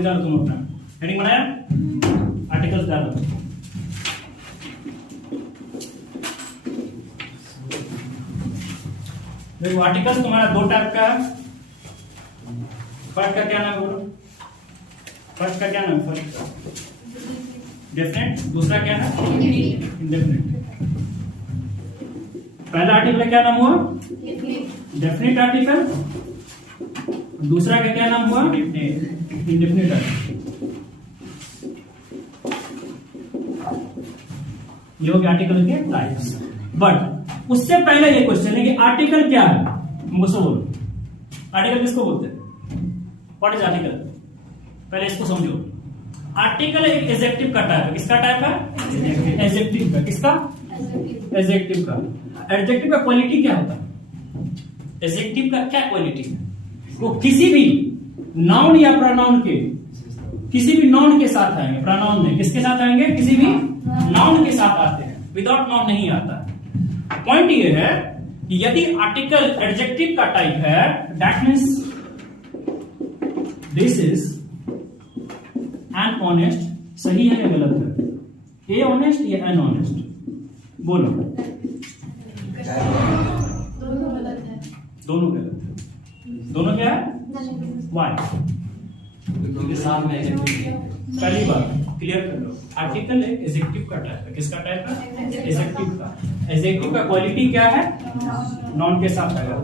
निकालो तुम अपना हेडिंग बनाया, आर्टिकल्स डालो। देखो आर्टिकल्स तुम्हारा दो टाइप का है। फर्स्ट का क्या नाम है बोलो, फर्स्ट का क्या नाम है? फर्स्ट डेफिनेट, दूसरा क्या है? इंडेफिनिट। पहला आर्टिकल क्या नाम हुआ? Definite article. दूसरा का क्या नाम हुआ? Indefinite article. ये हो गया आर्टिकल के टाइप्स। बट उससे पहले ये क्वेश्चन है कि आर्टिकल क्या है? मुझसे बोलो, आर्टिकल किसको बोलते हैं? What is article? पहले इसको समझो। आर्टिकल एक एडजेक्टिव का टाइप है। किसका टाइप है? एडजेक्टिव का। किसका? एडजेक्टिव का। एडजेक्टिव का क्वालिटी क्या होता है? एडजेक्टिव का क्या क्वालिटी है? वो किसी भी नाउन या प्रोनाउन के, किसी भी नाउन के साथ आएंगे। प्रोनाउन में किसके साथ आएंगे? किसी भी नाउन के साथ आते हैं, विदाउट नाउन नहीं आता है। पॉइंट ये है कि यदि आर्टिकल एडजेक्टिव का टाइप है, दैट मीन्स दिस इज अनऑनेस्ट। सही है या गलत है? ए ऑनेस्ट या अनऑनेस्ट? बोलो। दोनों गलत है। दोनों गलत है। दोनों क्या है? वाई? साथ में पहली बात क्लियर कर लो, आर्टिकल एक एडजेक्टिव का टाइप है। किसका टाइप है? एडजेक्टिव का। एडजेक्टिव का क्वालिटी क्या है? नॉन के साथ आएगा।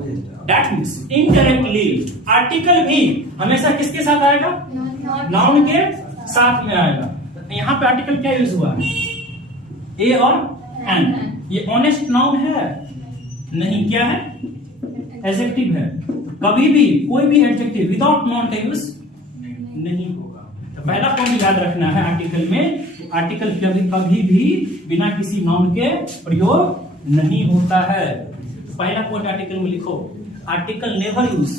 दैट मींस इनडायरेक्टली आर्टिकल भी हमेशा किसके साथ आएगा? नाउन के साथ में आएगा। यहाँ पे आर्टिकल क्या यूज हुआ है? ए और एन। ये ऑनेस्ट नाउन है? नहीं। क्या है? एडजेक्टिव है। कभी भी कोई भी एडजेक्टिव विदाउट नाउन का यूज नहीं होगा। तो पहला पॉइंट याद रखना है आर्टिकल में, आर्टिकल कभी भी बिना किसी नाउन के प्रयोग नहीं होता है। पहला पॉइंट आर्टिकल में लिखो, article never use.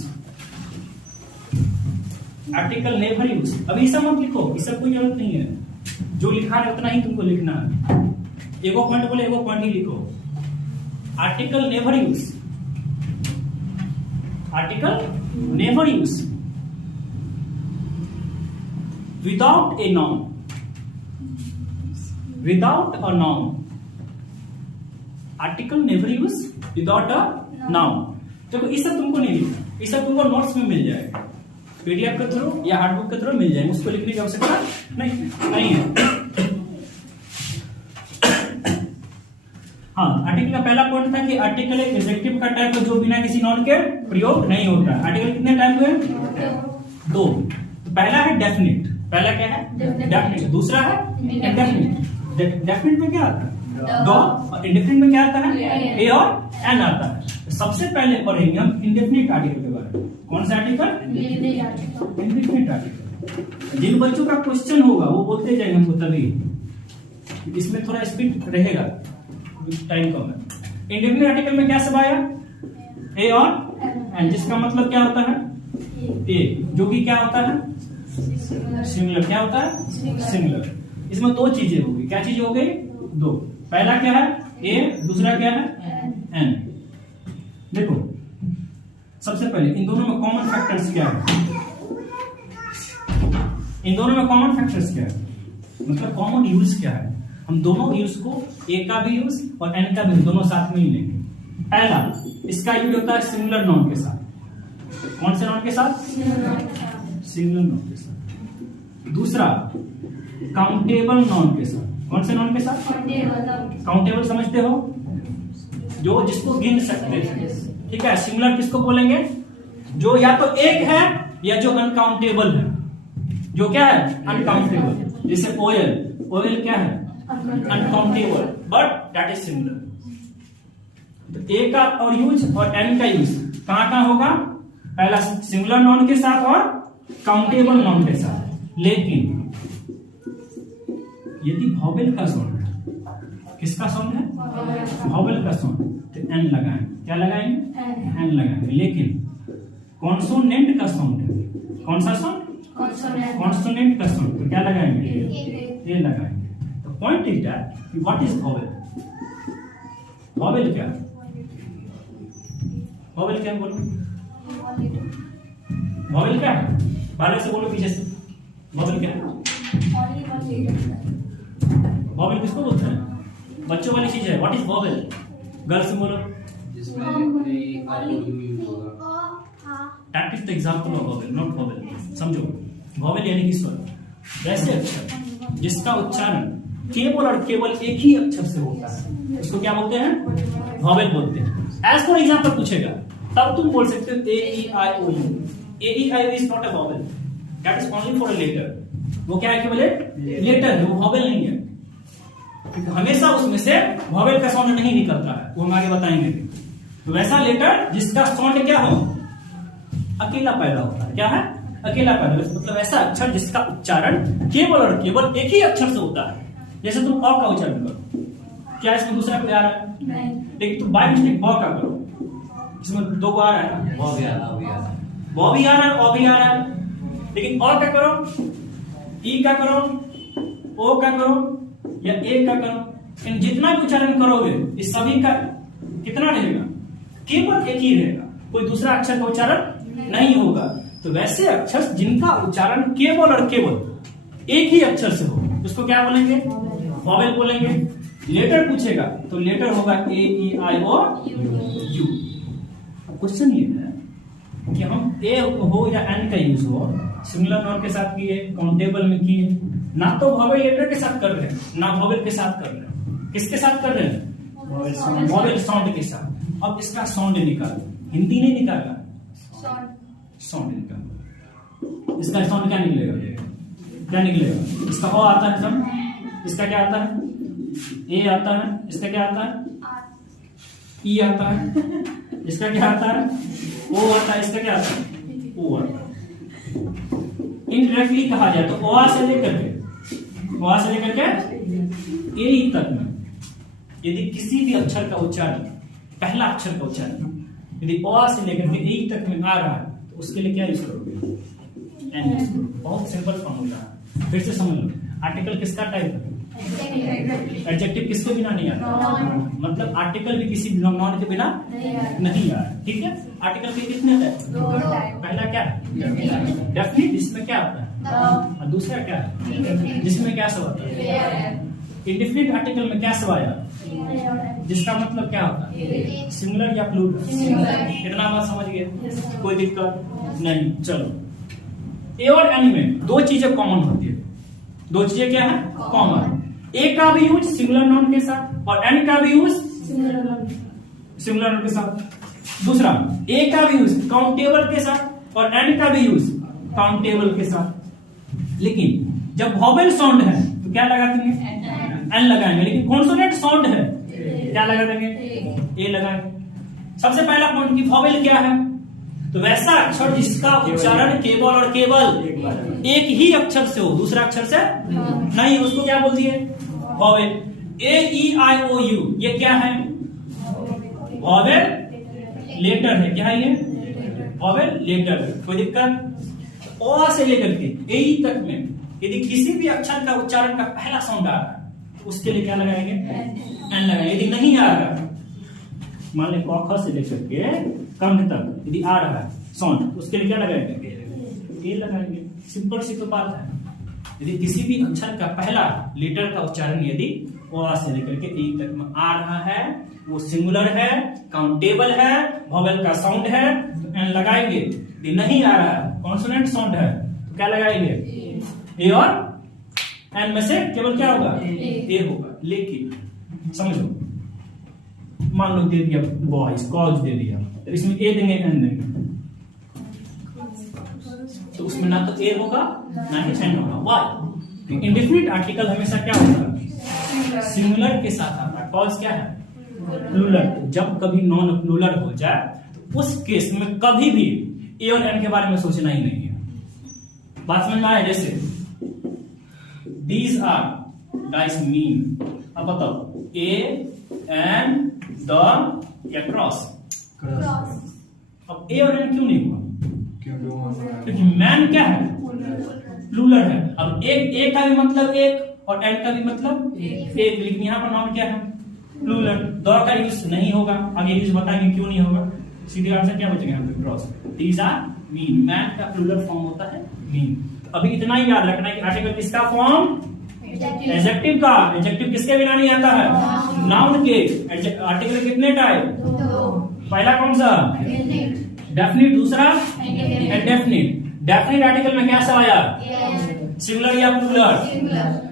Article never use. अभी सब मत लिखो, इससे कोई जरूरत नहीं है। जो लिखा है उतना ही तुमको लिखना है। एगो पॉइंट बोले एगो पॉइंट ही लिखो। Article never use. Article never use without a noun. Without a noun. Article never use without a noun. देखो ये सब तुमको नहीं लिखना, ये सब तुमको नोट्स में मिल जाएगा, पीडीएफ के थ्रू या हार्डबुक के थ्रू मिल जाएंगे। उसको लिखने की आवश्यकता नहीं है। हाँ, आर्टिकल का पहला पॉइंट था कि आर्टिकल एक एडजेक्टिव का टाइप है जो बिना किसी नाउन के प्रयोग नहीं होता। आर्टिकल कितने टाइप हुए? दो। तो पहला है डेफिनिट। पहला क्या है? डेफिनिट। दूसरा है इंडेफिनिट। डेफिनिट में क्या आता है? दो। और इंडेफिनिट में क्या आता है? ए और एन आता है। सबसे पहले पढ़ेंगे हम इंडेफिनिट आर्टिकल के बारे में। कौन सा आर्टिकल? Indefinite article. जिन बच्चों का क्वेश्चन होगा वो बोलते जाएंगे हमको, तभी इसमें थोड़ा स्पीड रहेगा, टाइम कम है। इंडेफिनिट आर्टिकल में क्या सब आया? ए और एन, जिसका मतलब क्या होता है? ए, जो कि क्या होता है? सिमिलर। क्या होता है? सिमिलर। इसमें दो चीजें होगी। क्या चीजें हो गई? दो। पहला क्या है? ए। दूसरा क्या है? एन। देखो सबसे पहले इन दोनों में कॉमन फैक्टर्स क्या है? इन दोनों में कॉमन फैक्टर्स क्या है? मतलब कॉमन यूज क्या है? हम दोनों यूज को, ए का भी यूज और एन का भी, दोनों साथ में ही लेंगे। पहला, इसका यूज होता है सिमिलर नाउन के साथ। कौन से नाउन के साथ? सिमिलर नाउन के साथ। दूसरा, काउंटेबल नाउन के साथ। कौन से नाउन के साथ? काउंटेबल समझते हो? जो जिसको गिन सकते हैं। ठीक है। सिमिलर किसको बोलेंगे? जो या तो एक है या जो अनकाउंटेबल है। जो क्या है? अनकाउंटेबल। जैसे ओएल। ओएल क्या है? Uncountable, but that is similar. तो ए का और यूज और एन का यूज कहां कहां होगा? पहला सिमिलर नाउन के साथ और काउंटेबल नाउन के साथ। लेकिन यदि वॉवेल का साउंड है, किसका साउंड है? वॉवेल का साउंड, तो एन लगाएंगे। क्या लगाएंगे? एन लगाएंगे। लेकिन कॉन्सोनेंट का साउंड है, कौन सा साउंड? कॉन्सोनेंट का साउंड, तो क्या लगाएंगे? ए लगाएंगे। तो point is that what is vowel? Vowel क्या? वॉवेल क्या बोलो? वॉवेल क्या है? पहले से बोलो, पीछे से वॉवेल क्या है? वॉवेल किसको बोलते हैं? बच्चों वाली चीज है। What is vowel? गर्ल्स बोलो। जिसमें ए आई ओ यू होगा। That is the example of vowel, not vowel. समझो, vowel यानी कि स्वर। वैसे अक्षर जिसका उच्चारण केवल और केवल एक ही अक्षर से होता है उसको क्या बोलते हैं? vowel बोलते हैं। As for example पूछेगा तब तुम बोल सकते हो A E I O U. A E I O is not a vowel, that is only for a letter। वो क्या है? केवल एक लेटर है, वो vowel नहीं है। हमेशा उसमें से vowel का साउंड नहीं निकलता है, वो हम आगे बताएंगे। तो वैसा लेटर जिसका साउंड क्या हो? अकेला पैदा होता है। क्या है? अकेला पैदा। मतलब ऐसा अक्षर जिसका उच्चारण केवल और केवल एक ही अक्षर से होता है। जैसे तुम अ का उच्चारण करो, क्या इसमें दूसरा कोई आ रहा है? लेकिन तुम बाय मिस्टेक ब का करो, इसमें दो आ रहा है ना, वो भी आ रहा है, ब भी आ रहा है, ओ भी आ रहा है। लेकिन अ का करो, ई का करो, ओ का करो या ए का करो, इन जितना भी उच्चारण करोगे इस सभी का कितना रहेगा? केवल एक ही रहेगा, कोई दूसरा अक्षर का उच्चारण नहीं होगा। तो वैसे अक्षर जिनका उच्चारण केवल और केवल एक ही अक्षर से हो उसको क्या बोलेंगे? वॉवेल बोलेंगे। लेटर पूछेगा तो लेटर होगा ए E I O you. Question ये है कि हम ए हो या एन का यूज हो, सिंगुलर नाउन के साथ किए, काउंटेबल में किए, ना तो वॉवेल लेटर के साथ कर रहे हैं ना वॉवेल के साथ कर रहे हैं। किसके साथ कर रहे हैं? वॉवेल साउंड के साथ। अब इसका साउंड निकालो, हिंदी नहीं निकाला, साउंड निकालो। इसका साउंड क्या निकलेगा? क्या निकलेगा? इसका ओ आता है साउंड, इसका क्या आता है? ए आता है, इसका क्या आता है? ई आता है, इसका क्या आता है? ओ आता है, इसका क्या आता है? ओ आता है। इनडायरेक्टली कहा जाए तो ओ से लेकर के ए ई तक में यदि किसी भी अक्षर का उच्चारण, पहला अक्षर का उच्चारण यदि ओ से लेकर के ए तक में आ रहा है तो उसके लिए क्या यूज करोगे? एन यूज करोगे। बहुत सिंपल फॉर्मूला है, फिर से समझ लो। आर्टिकल किसका टाइप है? एडजेक्टिव किसके बिना नहीं आता? मतलब आर्टिकल भी किसी नॉन के बिना नहीं आ रहा। ठीक है, आर्टिकल के कितने टाइप? पहला क्या है? डेफिनिट, जिसमें क्या आता है, और दूसरा क्या है जिसमें क्या सब आता है? इंडेफिनिट आर्टिकल में क्या सब आया? जिसका मतलब क्या होता है? सिंगुलर या प्लूरल। कितना बात समझ गए? कोई दिक्कत नहीं। चलो, ए और एन में दो चीजें कॉमन होती है। दो चीजें क्या है? कॉमन। ए का भी यूज सिंगुलर नाउन के साथ और एन का भी यूज सिंगुलर नाउन के साथ। दूसरा, ए का भी यूज काउंटेबल के साथ और एन का भी यूज काउंटेबल के साथ। लेकिन जब वॉवेल साउंड है तो क्या लगा देंगे? एन लगाएंगे। लेकिन कॉन्सोनेंट साउंड है क्या लगा देंगे? ए लगाएंगे। सबसे पहला पॉइंट की वॉवेल क्या है? तो वैसा अक्षर जिसका उच्चारण केवल और केवल एक ही अक्षर से हो, दूसरा अक्षर से नहीं, उसको क्या बोल दिए? Vowel. A E I O you ये क्या है? वॉवेल लेटर है। क्या है ये? वॉवेल लेटर है। कोई दिक्कत? ओ से लेकर के ए ई तक में यदि किसी भी अक्षर का उच्चारण का पहला साउंड आ रहा है तो उसके लिए क्या लगाएंगे? एन लगाएंगे। यदि नहीं आ रहा, मान लें क से लेकर के कंठ तक यदि आ रहा है साउंड, उसके लिए क्या लगाएंगे? ए लगाएंगे। सिंपल सी तो बात है। यदि किसी भी अक्षर का पहला लेटर का उच्चारण यदि ओ से लेकर के ए तक में आ रहा है, वो सिंगुलर है, काउंटेबल है, वॉवेल का साउंड है, तो एन लगाएंगे। यदि नहीं आ रहा है, कॉन्सोनेंट साउंड है, तो क्या लगाएंगे? ए और एन में से केवल क्या होगा? ए होगा। लेकिन समझो, मान लो दे दिया बॉयज, कॉज दे दिया, तो इसमें ए देंगे एन देंगे, तो उसमें ना तो ए होगा ना ही एन होगा। वाई? इंडेफिनिट आर्टिकल हमेशा क्या होता है? सिंगुलर के साथ आता है। कॉज क्या है? प्लूरल। जब कभी नॉन प्लूरल हो जाए तो उस केस में कभी भी ए और एन के बारे में सोचना ही नहीं है। बात समझ में आया? जैसे These are guys mean। अब बताओ, A and the या क्रॉस। अब A और N क्यों नहीं हुआ? क्योंकि मैन क्या है? प्लूरल है। अब एक A का भी मतलब एक और N का भी मतलब एक, लेकिन यहाँ पर नाउन क्या है? प्लूरल। द का यूज नहीं होगा, आगे यूज बताएंगे क्यों नहीं होगा। सीधे आंसर क्या बचेगा यहाँ पे? Cross. These are mean। Man का प्लूरल फॉर्म होता है mean। अभी इतना ही याद रखना है कि आर्टिकल किसका फॉर्म, एडजेक्टिव का। एडजेक्टिव किसके बिना नहीं आता है, नाउन के। आर्टिकल कितने टाइप, पहला कौन सा, डेफिनिट, दूसरा इंडेफिनिट। डेफिनिट आर्टिकल में क्या सा आया, सिंगुलर या प्लूरल,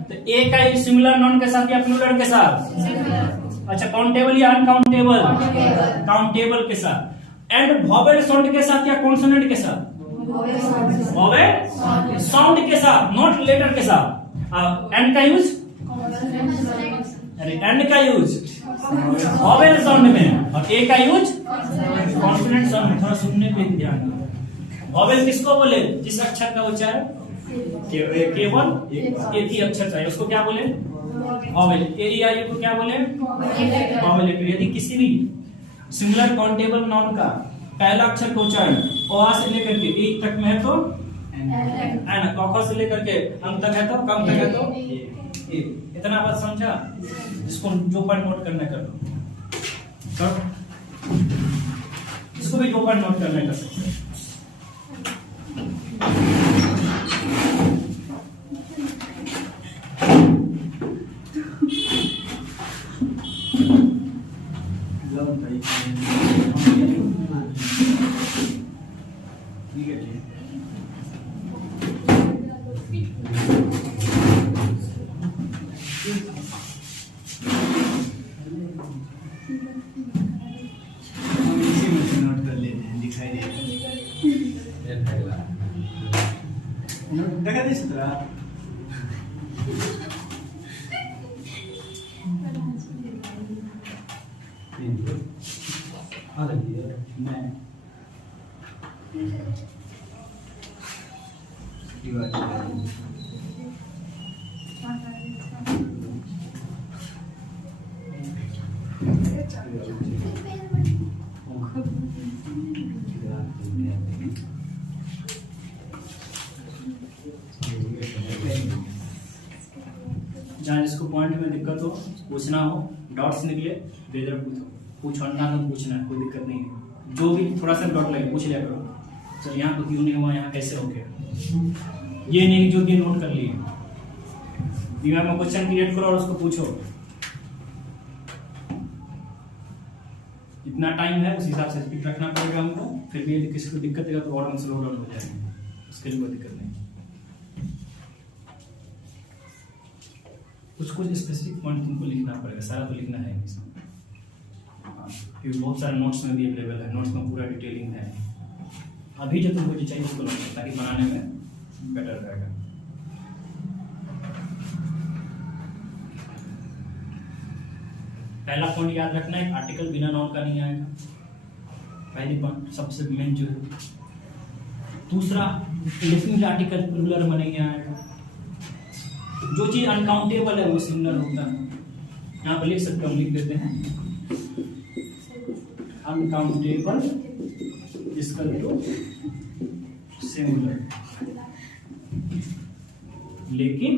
तो एक का सिंगुलर नाउन के साथ या प्लूरल के साथ, अच्छा काउंटेबल या अनकाउंटेबल, काउंटेबल के साथ। एंड वोवेल साउंड के साथ या कॉन्सोनेंट के साथ, वोवेल साउंड के साथ, नॉट लेटर के साथ। एंड का यूज, अरे एंड का यूज वोवेल साउंड में, और ए का यूज कॉन्सोनेंट साउंड में। थोड़ा सुनने पे ध्यान दो। वोवेल किसको बोले, जिस अक्षर का उच्चारण केवल एक ही अक्षर चाहिए उसको क्या बोले, वोवेल। ए ई आई को क्या बोले, वोवेल। यदि किसी भी सिंगुलर काउंटेबल नाउन का पहला अक्षर का उच्चारण ओ से लेकर के ई तक में है तो एन, क से लेकर के अंत तक है तो कम तक है तो ए। इतना बात समझा, इसको जो पॉइंट नोट करना कर लो, इसको भी जो पॉइंट नोट करना कर सकते हैं। जहाँ जिसको पॉइंट में दिक्कत हो, पूछना हो, डॉट्स निकले बेदर पूछो, ना तो पूछना, कोई दिक्कत नहीं है। जो भी थोड़ा सा डॉट लगे पूछ लिया करो, चल यहाँ तो क्यों नहीं हुआ, यहाँ कैसे हो गया, ये नहीं जो कि नोट कर लिए। दिमाग में क्वेश्चन क्रिएट करो और उसको पूछो। इतना टाइम है उस हिसाब से स्पीड रखना पड़ेगा हमको। फिर भी यदि किसी को दिक्कत है तो और हम स्लो डाउन हो जाएंगे, उसके लिए कोई दिक्कत नहीं। कुछ कुछ स्पेसिफिक पॉइंट तुमको लिखना पड़ेगा, सारा तो लिखना है इसमें, क्योंकि बहुत सारे नोट्स में भी अवेलेबल है, नोट्स में पूरा डिटेलिंग है। अभी जो तुमको जो चाहिए उसको लो, ताकि बनाने में बेटर रहेगा। पहला पॉइंट याद रखना है, आर्टिकल बिना नाउन का नहीं आएगा, पहली पॉइंट सबसे मेन जो है। दूसरा, डेफिनेट आर्टिकल प्लूरल में नहीं आएगा। जो चीज अनकाउंटेबल है वो सिंगुलर होता है। यहाँ पर लिख सकते, हम लिख देते हैं अनकाउंटेबल इक्वल टू सिंगुलर, लेकिन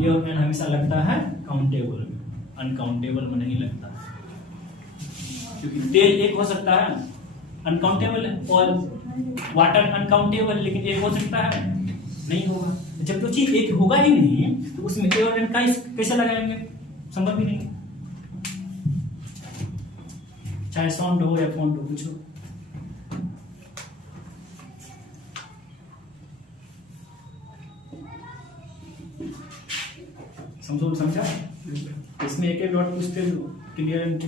ये एन हमेशा लगता है काउंटेबल में, अनकाउंटेबल में नहीं लगता, क्योंकि तेल एक हो सकता है अनकाउंटेबल और वाटर अनकाउंटेबल, लेकिन एक हो सकता है नहीं होगा। जब तो चीज एक होगा ही नहीं तो उसमें ए और एन का कैसे लगाएंगे, संभव ही नहीं। चाहे साउंड हो या फॉन्ट हो, कुछ हो। समझा? इसमें एक एक डॉट पूछते हो, क्लियर,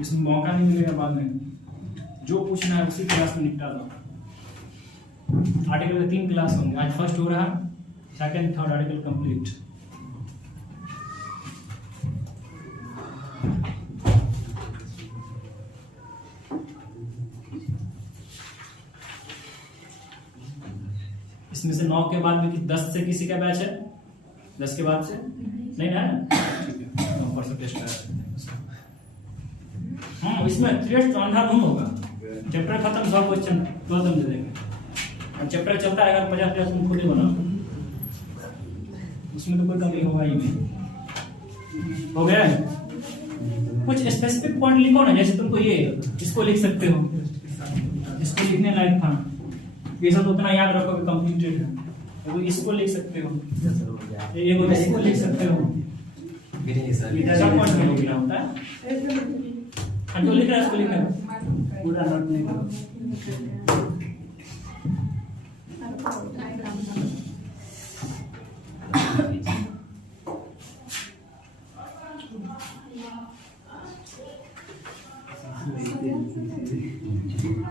इसमें मौका नहीं मिलेगा बाद में। जो पूछना है उसी क्लास में निपटा दो। आर्टिकल के 3 क्लास होंगे, आज फर्स्ट हो रहा, सेकंड थर्ड आर्टिकल कंप्लीट। इसमें से 9 के बाद में 10 से किसी का बैच है, 10 के बाद से नहीं ना, परसों टेस्ट करा। हाँ, इसमें टेस्ट तो अंधाधुंध होगा, चैप्टर खत्म, 100 क्वेश्चन तुरंत दे देंगे। और चैप्टर चलता है, अगर 50 तुम खुद ही बनाओ, उसमें तो कोई कमी होगा ही नहीं। हो गया? कुछ स्पेसिफिक पॉइंट लिखो ना, जैसे तुमको ये इसको लिख सकते हो, इसको लिखने लायक था, ये सब तो उतना याद रखो कि कंप्लीटेड है। तो इसको लिख सकते हो, ये को इसको लिख सकते हो। सब पॉइंट में लिखना होता है। जो लिख रहा है इसको लिखना पूरा नोट नहीं करो।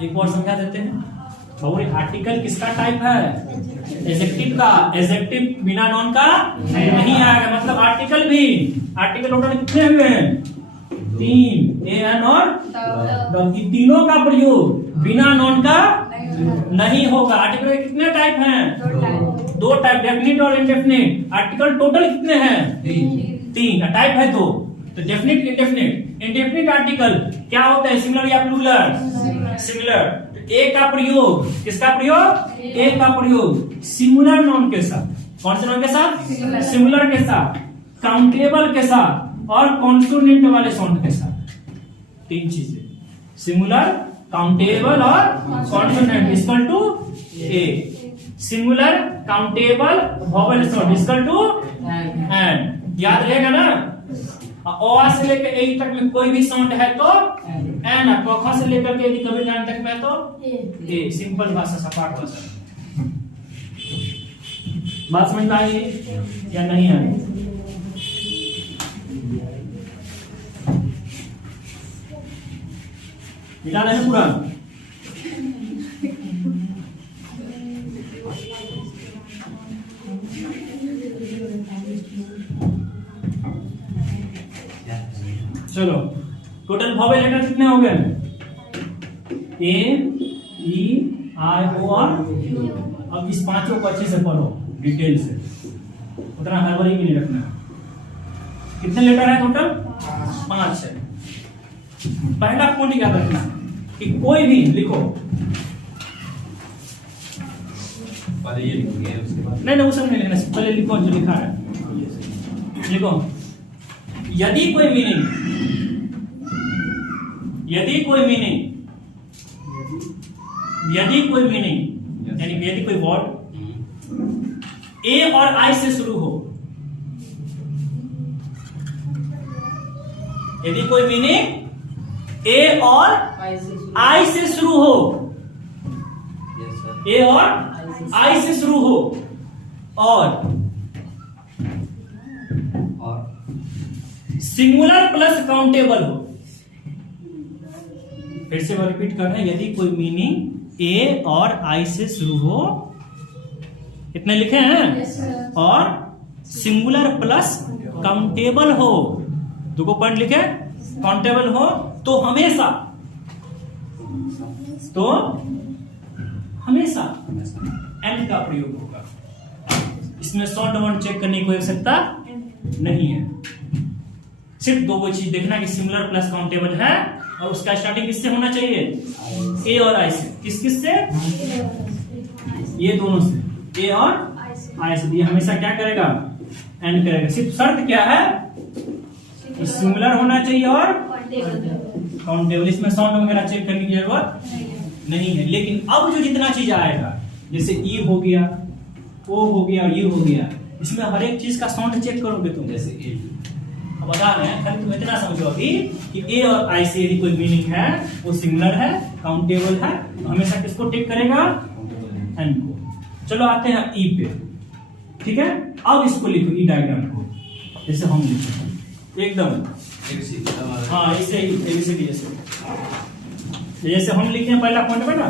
एक और समझा देते हैं। और आर्टिकल किसका टाइप है? एडजेक्टिव का। एडजेक्टिव बिना नॉन का नहीं आएगा। मतलब आर्टिकल भी, आर्टिकल टोटल कितने हुए हैं? 3, ए एन और द। तीनों का प्रयोग बिना नॉन का नहीं होगा। आर्टिकल के कितने टाइप हैं? 2 टाइप, डेफिनिट और इनडेफिनिट। आर्टिकल टोटल कितने हैं? 3। टाइप है 2, तो डेफिनिट इंडेफिनिट। इंडेफिनिट आर्टिकल क्या होता है? सिमिलर या प्लूरल? सिमिलर। तो ए का प्रयोग, किसका प्रयोग? ए का प्रयोग सिमिलर नॉन के साथ। कौन से नॉन के साथ? सिमिलर के साथ, काउंटेबल के साथ और कॉन्सोनेंट वाले साउंड के साथ। 3 चीजें, सिमिलर, काउंटेबल और consonant equal to a. Similar, countable, vowel sound equal to an. याद रहेगा ना? ओ से लेकर ए तक में कोई भी साउंड है तो एन, क से लेकर के यदि कभी लाइन तक में तो ए। सिंपल भाषा, सपाट भाषा। बात समझ में आई या नहीं आई? निकाला है पूरा? चलो, टोटल वोवेल लेटर कितने हो गए? ए, ई, आई, ओ और यू। अब इस 5 को अच्छे से पढ़ो डिटेल से, उतना हड़बड़ी भी नहीं रखना। कितने लेटर है टोटल? 5 है। पहला पॉइंट याद रखना कि कोई भी लिखो, पहले ये लिखोगे उसके बाद नहीं वो सब नहीं लिखना, पहले लिखो जो लिखा है। लिखो, यदि कोई मीनिंग, यदि कोई मीनिंग यानी यदि कोई वर्ड ए और आई से शुरू हो, यदि कोई मीनिंग ए और आई से शुरू हो, ए और आई से शुरू हो और सिंगुलर प्लस काउंटेबल हो। फिर से रिपीट करना है, यदि कोई मीनिंग ए और आई से शुरू हो, कितने लिखे हैं? और सिंगुलर प्लस काउंटेबल हो। 2 पॉइंट लिखे, काउंटेबल हो तो हमेशा एंड का प्रयोग होगा। इसमें शॉर्ट वर्ड चेक करने की कोई आवश्यकता नहीं है। सिर्फ 2 चीज देखना कि सिमिलर प्लस काउंटेबल है और उसका स्टार्टिंग किससे होना चाहिए? ए और आई से। किस से? ये दोनों से, ए और आई से। ये हमेशा क्या करेगा? एंड करेगा। सिर्फ शर्त क्या है? सिमिलर होना चाहिए और काउंटेबल। इसमें साउंड वगैरह चेक करने की जरूरत नहीं है। लेकिन अब जो जितना चीज आएगा, जैसे ई हो गया, ओ हो गया, यू हो गया, इसमें हर एक चीज का साउंड चेक करोगे तुम। जैसे ए, अब बता रहे हैं, खाली तुम इतना समझो अभी कि ए और आई से यदि कोई मीनिंग है, वो सिमिलर है, काउंटेबल है, तो हमेशा किसको टिक करेगा? एन को। चलो आते हैं ई पे, ठीक है? अब इसको लिखो, ई डायग्राम को, जैसे हम लिखो एकदम, हाँ इसे एबीसीडी जैसे हम लिखे हैं पहला पॉइंट में ना,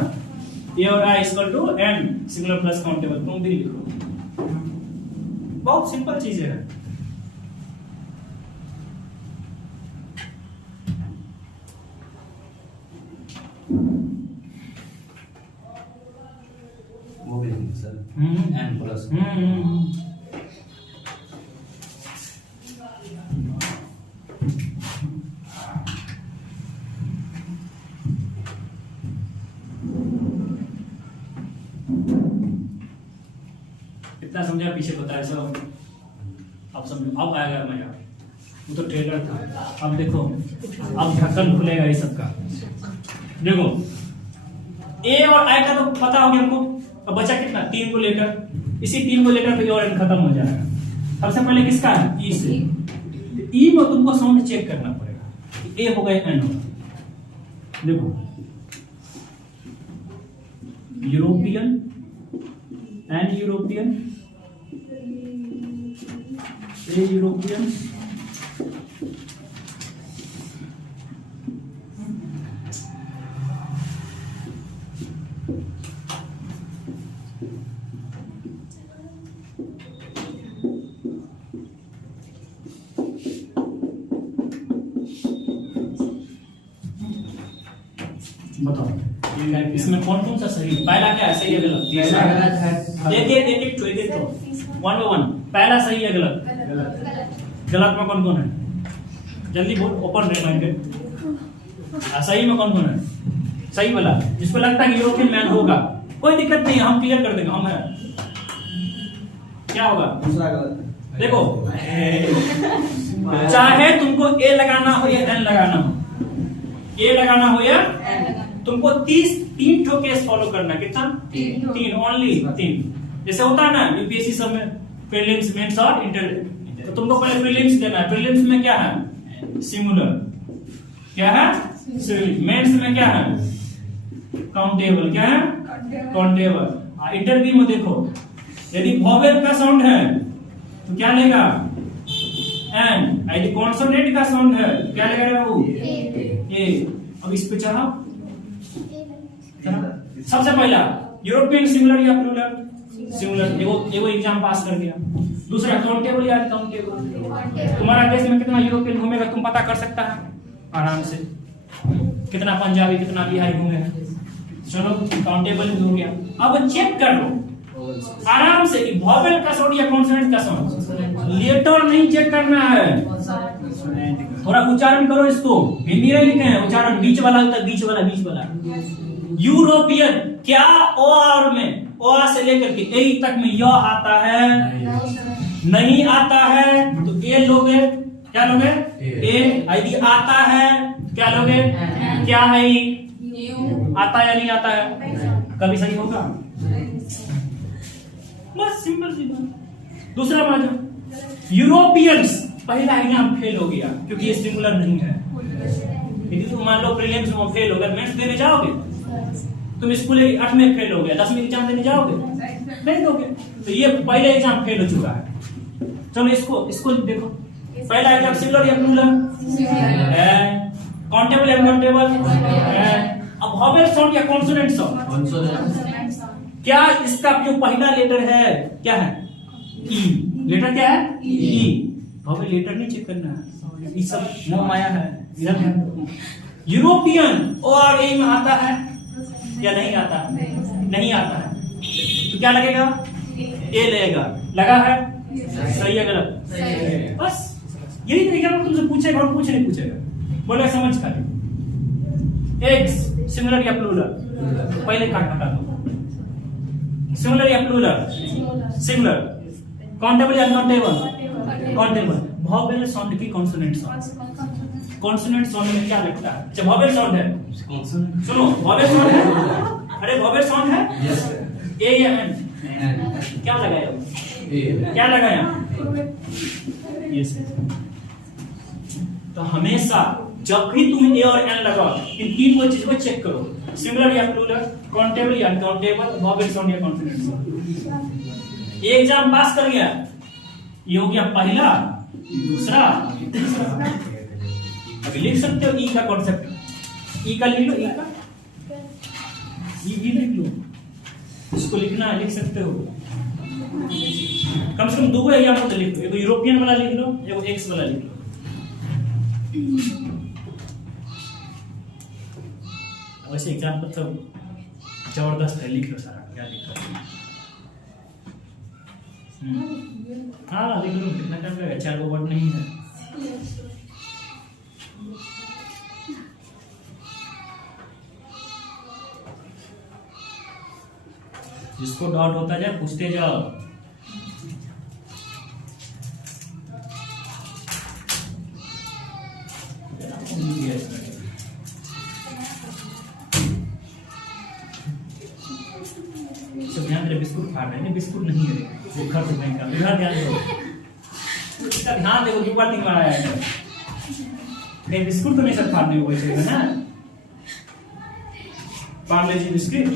ए और I equal to an singular plus countable. तुम भी लिखो, बहुत सिंपल चीज है। वो भी लिखेंगे सर, एन प्लस। कितना समझा? पीछे बताया सब, अब समझो, अब आएगा मजा। वो तो ट्रेलर था, अब देखो, अब ढक्कन खुलेगा ये सबका। देखो, ए और आई का तो पता हो गया हमको, अब बचा कितना 3 को लेटर, इसी 3 को लेटर पे और एन खत्म हो जाएगा। सबसे पहले किसका है? ई से। ई में तुमको साउंड चेक करना पड़ेगा, ए होगा एन होगा। देखो यूरोपियन, एन यूरोपियन, ए यूरोपियन, बताओ इसमें कौन कौन सा सही? पहला क्या है? सही है गलत? तीसरा गलत है। एक तो 1 by 1 पहला सही है गलत? गलत में कौन कौन है? जल्दी बोल, ओपन रिमाइंडेड। सही में कौन कौन है? सही वाला जिसको लगता है कि यूरोपियन मैन होगा, कोई दिक्कत नहीं, हम क्लियर कर देंगे। हम है क्या होगा? दूसरा गलत है। देखो चाहे तुमको ए लगाना हो या एन लगाना हो, ए लगाना हो या तुमको 3 ठो केस फॉलो करना। कितना? 3 ओनली 3। जैसे होता है ना यूपीएससी सब में प्रीलिम्स, मेंस और इंटर, तो तुमको पहले प्रीलिम्स देना है। प्रीलिम्स में क्या है? सिमुलर। क्या है? मेंस में क्या है? काउंटेबल। क्या है? काउंटेबल। इंटरव्यू में देखो यदि वॉवेल का साउंड है तो क्या लेगा? एन। यदि कॉन्सोनेंट का साउंड है तो क्या लेगा बाबू? ए। अब इस पे चाहा सबसे पहला यूरोपियन सिमिलर या प्लूरल? सिमिलर। एगो एग्जाम पास कर गया। दूसरा काउंटेबल या काउंटेबल। तुम्हारा देश में कितना यूरोपियन घूमेगा तुम पता कर सकता है आराम से, कितना पंजाबी कितना बिहारी घूमे हैं। चलो काउंटेबल हो गया। अब चेक कर लो आराम से वॉवेल का साउंड या कॉन्सोनेंट का साउंड। लेटर नहीं चेक करना है, थोड़ा उच्चारण करो इसको। हिंदी में लिखे हैं उच्चारण, बीच वाला होता है, बीच वाला। यूरोपियन क्या ओ आर में, ओ आर से लेकर के ए तक में य आता है? नहीं आता है तो ए लोगे। क्या लोगे? ए। यदि आता है क्या लोगे? क्या है? आता है या नहीं आता है? कभी सही होगा? बस सिंपल सी बात। दूसरा बात, यूरोपियंस पहला एग्जाम फेल हो गया क्योंकि ये सिंगुलर नहीं है। यदि तुम मान लो प्रीलिम्स में फेल हो गए, मेंस देने जाओगे? तुम स्कूल 8 में फेल हो गया, 10वीं एग्जाम देने जाओगे? नहीं दोगे। तो ये पहले एग्जाम फेल हो चुका है। चलो इसको देखो, पहला एग्जाम सिंगुलर या प्लूरल? काउंटेबल या अनकाउंटेबल? अब वॉवेल साउंड या कॉन्सोनेंट साउंड? क्या इसका जो पहला लेटर है क्या है? ई। लेटर क्या है? ई। वॉवेल लेटर नहीं चेक करना है, ये सब मोह माया है। इधर यूरोपियन ओ आर ए में आता है या नहीं आता? नहीं आता है तो क्या लगेगा? ए लगेगा। लगा है? सही है गलत? बस यही तरीका में तुमसे पूछेगा और कुछ नहीं पूछेगा, बोले समझ खाली। एक्स सिमिलर या प्लूरल? पहले काट हटा दो। सिमिलर या प्लूरल? सिमिलर। काउंटेबल या अनकाउंटेबल? काउंटेबल। वॉवेल साउंड की कॉन्सोनेंट साउंड। कॉन्सोनेंट साउंड में क्या लगता है? अच्छा वॉवेल साउंड है, सुनो वॉवेल साउंड है। अरे वॉवेल साउंड है, ए या एन? क्या लगाया? क्या लगाया? यस। तो हमेशा जब भी तुम ए और एन लगाओ इन 3 को चीज को चेक करो, सिमिलर या प्लूरल, काउंटेबल या अनकाउंटेबल, वॉवेल साउंड या कॉन्सोनेंट साउंड। ये एग्जाम पास कर गया, ये हो गया पहला, दूसरा, तीसरा। अभी लिख सकते हो ई का कॉन्सेप्ट, ई का लिख लो, ई का ई भी लिख लो, इसको लिखना है, लिख सकते हो। कम से कम 2 एग्जाम तो लिख लो, एक यूरोपियन वाला लिख लो, एक एक्स वाला लिख लो। वैसे एग्जाम तो जबरदस्त है, लिख लो सारा, क्या लिख लो। हाँ लिख लो, कितना टाइम लगेगा? 4 वर्ड नहीं है। जिसको डाउट होता जाए पूछते जाओ। सब ध्यान बिस्कुट खा रहे हैं, बिस्कुट नहीं है, बुखार से नहीं का इधर ध्यान दो, इसका ध्यान देखो, 2 बार 3 बार आया है, नहीं बिस्कुट तो नहीं सब खाने हुए चाहिए ना, पार्ले जी बिस्किट।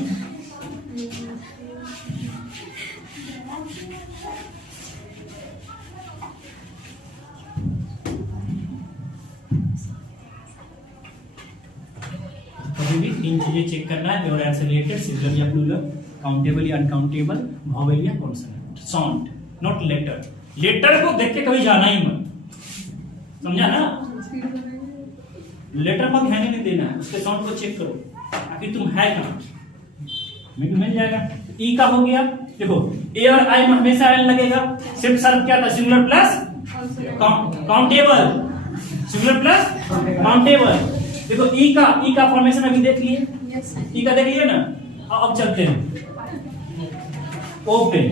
कभी भी 3 चीजें चेक करना है, और से रिलेटेड सिंगुलर या प्लूरल, काउंटेबल या अनकाउंटेबल, वॉवेल या consonant, sound not letter. Letter को देख के कभी जाना ही मत, समझा ना? लेटर पर ध्यान नहीं देना है, उसके साउंड को चेक करो आखिर तुम है कहां, मिल जाएगा। ई का हो गया, देखो ए और आई में हमेशा एल लगेगा, सिर्फ सर्फ क्या था, singular plus countable, singular plus countable. देखो ई का फॉर्मेशन अभी देख लिए, ई का देख लिए ना, अब चलते हैं ओपन।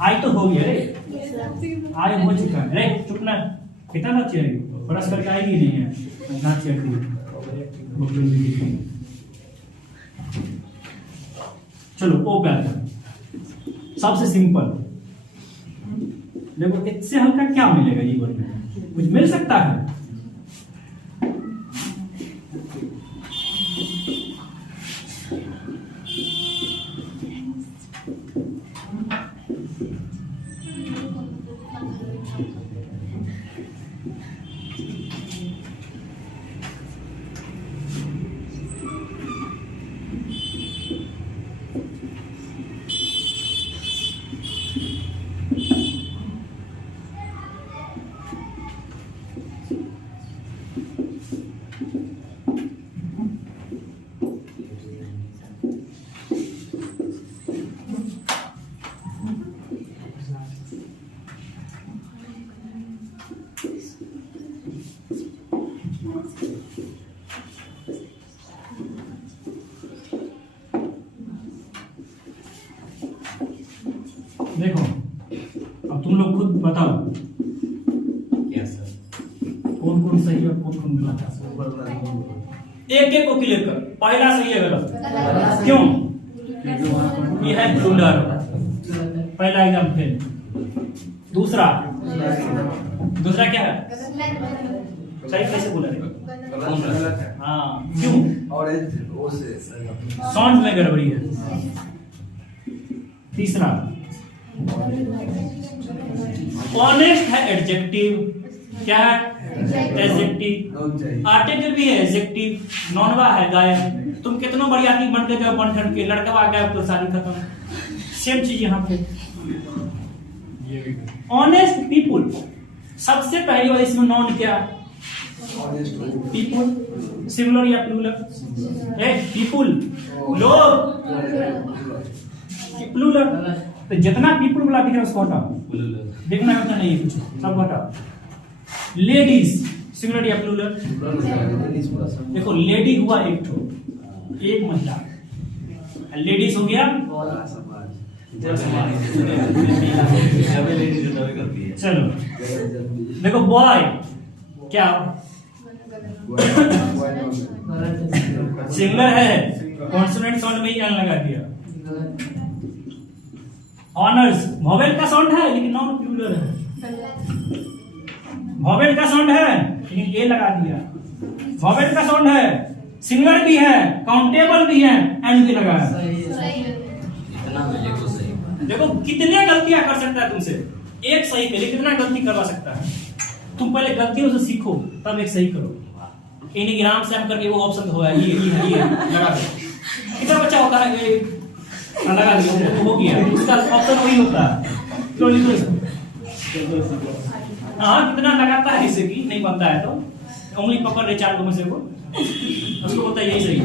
आई तो हो गया रे, आई हो चुका है रे, चुप ना, कितना ना चाहिए, ब्रश करके आएगी नहीं है ना चाहिए। चलो ओ पे आता है, सबसे सिंपल। देखो इससे हल्का क्या मिलेगा जीवन में, कुछ मिल सकता है? देखो अब तुम लोग खुद बताओ क्या सर? कौन कौन सही और कौन कौन गलत है। एक एक को क्लियर कर, पहला सही है गलत क्यों? ये है प्लूरल, पहला एकदम फेल। दूसरा क्या है? सही कैसे बोला रे? हाँ क्यों? साउंड में गड़बड़ी है। तीसरा ऑनेस्ट है एडजेक्टिव, क्या है? एडजेक्टिव। आर्टिकल भी है एडजेक्टिव, नॉनवा है गायब। तुम कितना बढ़िया आदमी बन के जाओ, बन ठन के लड़का गायब तो शादी खत्म। सेम चीज यहाँ पे। ऑनेस्ट पीपुल, सबसे पहली बार इसमें नॉन क्या? पीपुल, सिंगुलर या प्लूरल? पीपुल, लोग, प्लूरल। तो जितना पीपुल वाला दिख रहा है उसको हटाओ, देखना है उतना नहीं है, कुछ सब हटाओ। लेडीज, सिंगुलर या प्लूरल? देखो लेडी हुआ एक ठो, एक महिला, लेडीज हो गया। चलो देखो बॉय, क्या सिंगुलर है, कॉन्सोनेंट साउंड में ही एन लगा दिया। ऑनर्स, वॉवेल का साउंड है लेकिन नॉन प्लूरल है। वॉवेल का साउंड है लेकिन ए लगा दिया। वॉवेल का साउंड है, सिंगुलर भी है, काउंटेबल भी है, एंड भी लगा है। देखो कितने गलतियां कर सकता है तुमसे, एक सही के लिए कितना गलती करवा सकता है। तुम पहले गलतियों से सीखो तब एक सही करो। इनिग्राम से हम करके वो ऑप्शन होगा, ये लगा दो। कितना बच्चा होता है लगा दिया, हो गया, उसका ऑप्शन वही होता है। हाँ कितना लगाता है इससे भी नहीं बनता है तो उंगली पकड़ रहे 4 में से वो, उसको बोलता है यही सही है।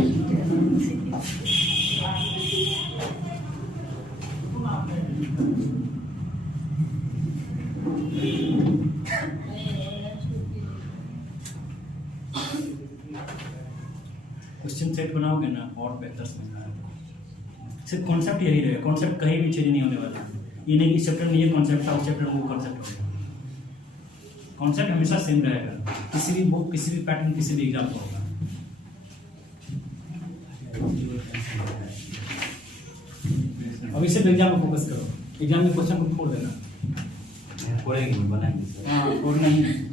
क्वेश्चन सेट बनाओगे ना और बेहतर समझ में आएगा। सिर्फ कॉन्सेप्ट यही रहेगा, कॉन्सेप्ट कहीं भी चेंज नहीं होने वाला। ये नहीं कि इस चैप्टर में ये कॉन्सेप्ट था, उस चैप्टर में वो कॉन्सेप्ट होगा। कॉन्सेप्ट हमेशा सेम रहेगा, किसी भी बुक, किसी भी पैटर्न, किसी भी एग्जाम का होगा। अभी सिर्फ एग्जाम में फोकस करो, एग्जाम में क्वेश्चन को छोड़ देना। फोड़ेंगे, बनाएंगे सर। हाँ, छोड़ना ही है।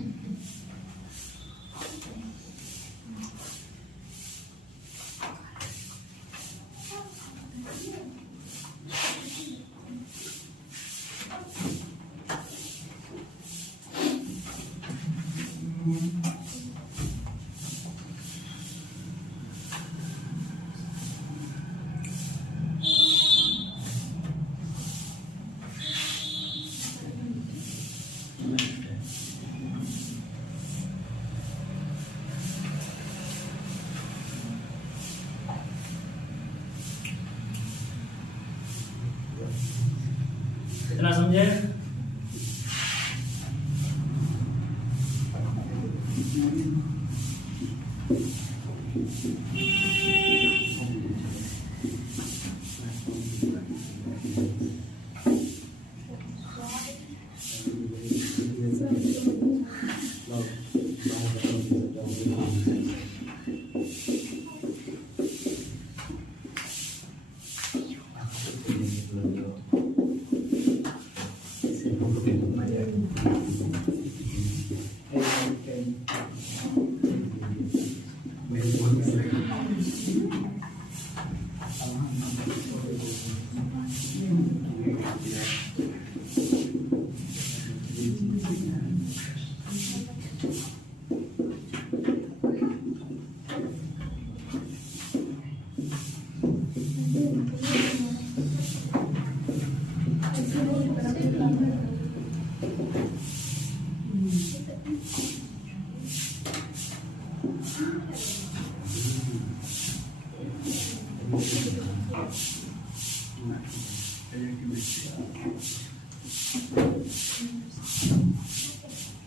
इतना समझे?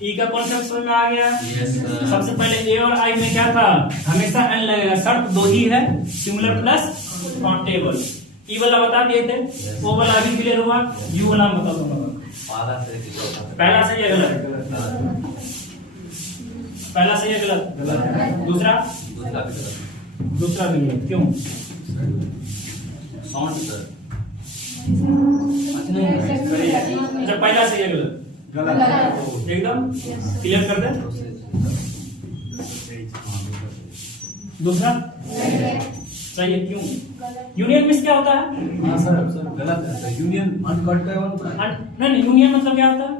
ई का कॉन्सेप्ट समझ में आ गया? Yes sir. सबसे पहले ए और आई में क्या था, हमेशा एन लगेगा, शर्त दो ही है, सिंगुलर प्लस काउंटेबल। ई वाला बता दिए थे, वो वाला अभी क्लियर हुआ, यू वाला हम बता दूंगा। पहला सही है गलत? पहला सही है गलत? दूसरा दूसरा भी गलत, क्यों? Sound sir. अच्छा, पहला सही है गलत? एकदम क्लियर कर दे। दूसरा सही है, क्यों? यूनियन मींस क्या होता है? हाँ सर, सर गलत है सर। Union uncountable. नहीं, यूनियन मतलब क्या होता है?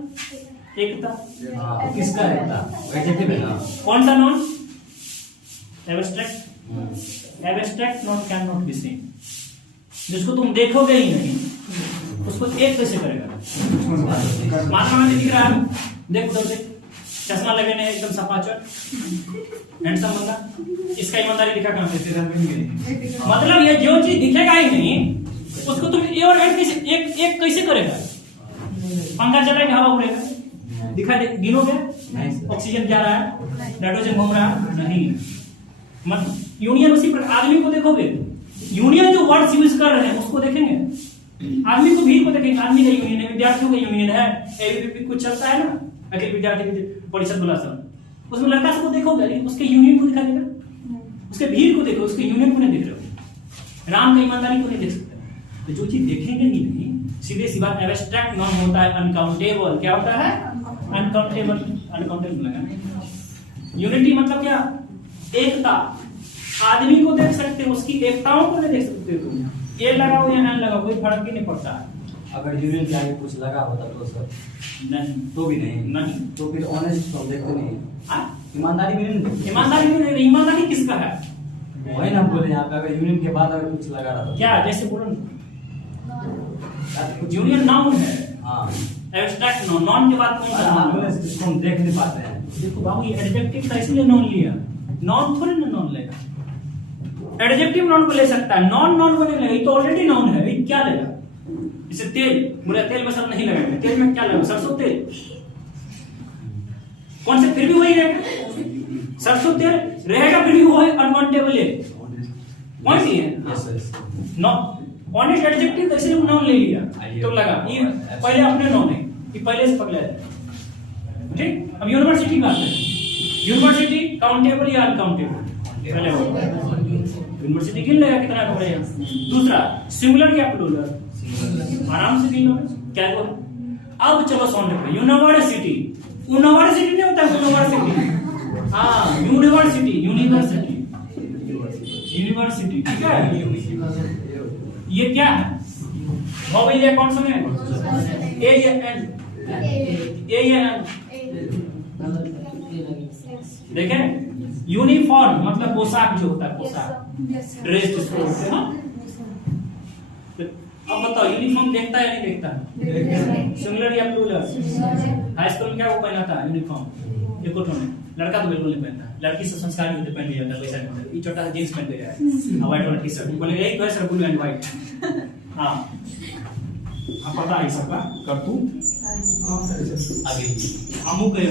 एकता। हाँ, किसका एकता? एडजेक्टिव है ना। कौन सा non? Abstract. Abstract non can not be seen. जिसको तुम देखोगे ही नहीं, उसको एक कैसे करेगा? महात्मा गांधी दिख रहा है, देख उधर देख, चश्मा लगे ने एकदम सपाचर हैंडसम बंदा, इसका ईमानदारी दिखा कहां से? मतलब ये जो चीज दिखेगा ही नहीं, उसको तुम ए और एड कैसे एक कैसे करेगा? पंखा चलाएगा, हवा उड़ेगा, दिखा गिनोगे? ऑक्सीजन जा रहा है, नाइट्रोजन घूम रहा है, नहीं। मतलब यूनियन उसी पर आदमी को देखोगे, यूनियन जो वर्ड्स यूज कर रहे हैं उसको देखेंगे, आदमी को भीड़ को देखेंगे। आदमी का यूनियन है, विद्यार्थियों का यूनियन है, एबीवीपी कुछ चलता है ना, अखिल विद्यार्थी परिषद बोला सब, उसमें लड़का सबको देखोगे, लेकिन उसके यूनियन को दिखा देगा, उसके भीड़ को देखो, उसके यूनियन को नहीं देख रहे हो, राम का ईमानदारी को नहीं देख सकते। तो जो चीज देखेंगे ही नहीं, सीधे सी बात, एब्स्ट्रैक्ट नॉन होता है अनकाउंटेबल। क्या होता है? अनकाउंटेबल। अनकाउंटेबल लगा। यूनिटी मतलब क्या? एकता। आदमी को देख सकते हो, उसकी एकताओं को नहीं देख सकते तुम। ए लगाओ या एन लगाओ, कोई फर्क ही नहीं पड़ता है। अगर यूनियन के आगे कुछ लगा होता तो सर नहीं, तो भी नहीं। तो फिर ऑनेस्ट तो देखते नहीं। ईमानदारी भी नहीं। ईमानदारी भी नहीं। ईमानदारी किसका है? वही ना बोले यहाँ पे, अगर यूनियन के बाद अगर कुछ लगा रहा था क्या? जैसे बोलो ना, कुछ यूनियन नाउन है, हाँ, एब्स्ट्रैक्ट नाउन। नाउन के बाद कौन सा नाउन? इसको हम देख नहीं पाते हैं। देखो बाबू, ये एडजेक्टिव था इसलिए नाउन लिया, नाउन थोड़ी ना नाउन लेगा। एडजेक्टिव नाउन को ले सकता है, नॉन नाउन को नहीं लेगा। ये तो ऑलरेडी नाउन है, ये क्या लेगा? जैसे तेल, बोले तेल में सब नहीं लगाएंगे, तेल में क्या लगा? सरसों तेल। कौन से? फिर भी वही रहेगा, सरसों तेल रहेगा, फिर भी वो है अनकाउंटेबल है। पॉइंट ये है नो ऑनेस्ट एडजेक्टिव, तो इसलिए नाउन ले लिया तो लगा। ये पहले अपने नाउन है, ये पहले से पकड़ा है, ठीक। अब यूनिवर्सिटी की बात है, यूनिवर्सिटी काउंटेबल या अनकाउंटेबल? पहले यूनिवर्सिटी गिन लेगा कितना पड़ेगा। दूसरा, सिंगुलर या प्लूरल? आराम से गिन लो क्या हुआ। अब चलो साउंड पे यूनिवर्सिटी, यूनिवर्सिटी नहीं होता यूनिवर्सिटी, हाँ यूनिवर्सिटी यूनिवर्सिटी यूनिवर्सिटी, ठीक है। ये क्या है, वॉवेल या कॉन्सोनेंट, ए या एन, ए या एन, देखें यूनिफॉर्म मतलब पोशाक जो होता है, पोशाक ड्रेस जिसको बोलते हैं ना। अब बताओ यूनिफॉर्म देखता है या नहीं देखता है, सिंगुलर या प्लूरल। हाई स्कूल में क्या वो पहना था यूनिफॉर्म, एक में लड़का तो बिल्कुल नहीं पहनता, लड़की सब संस्कारी होते पहन लिया पैसा नहीं, ये छोटा सा जींस पहन के जाए व्हाइट वाला टी शर्ट, बोले एक तो है सर ब्लू एंड व्हाइट। हाँ अब पता है सबका कर तू आगे हमू कहे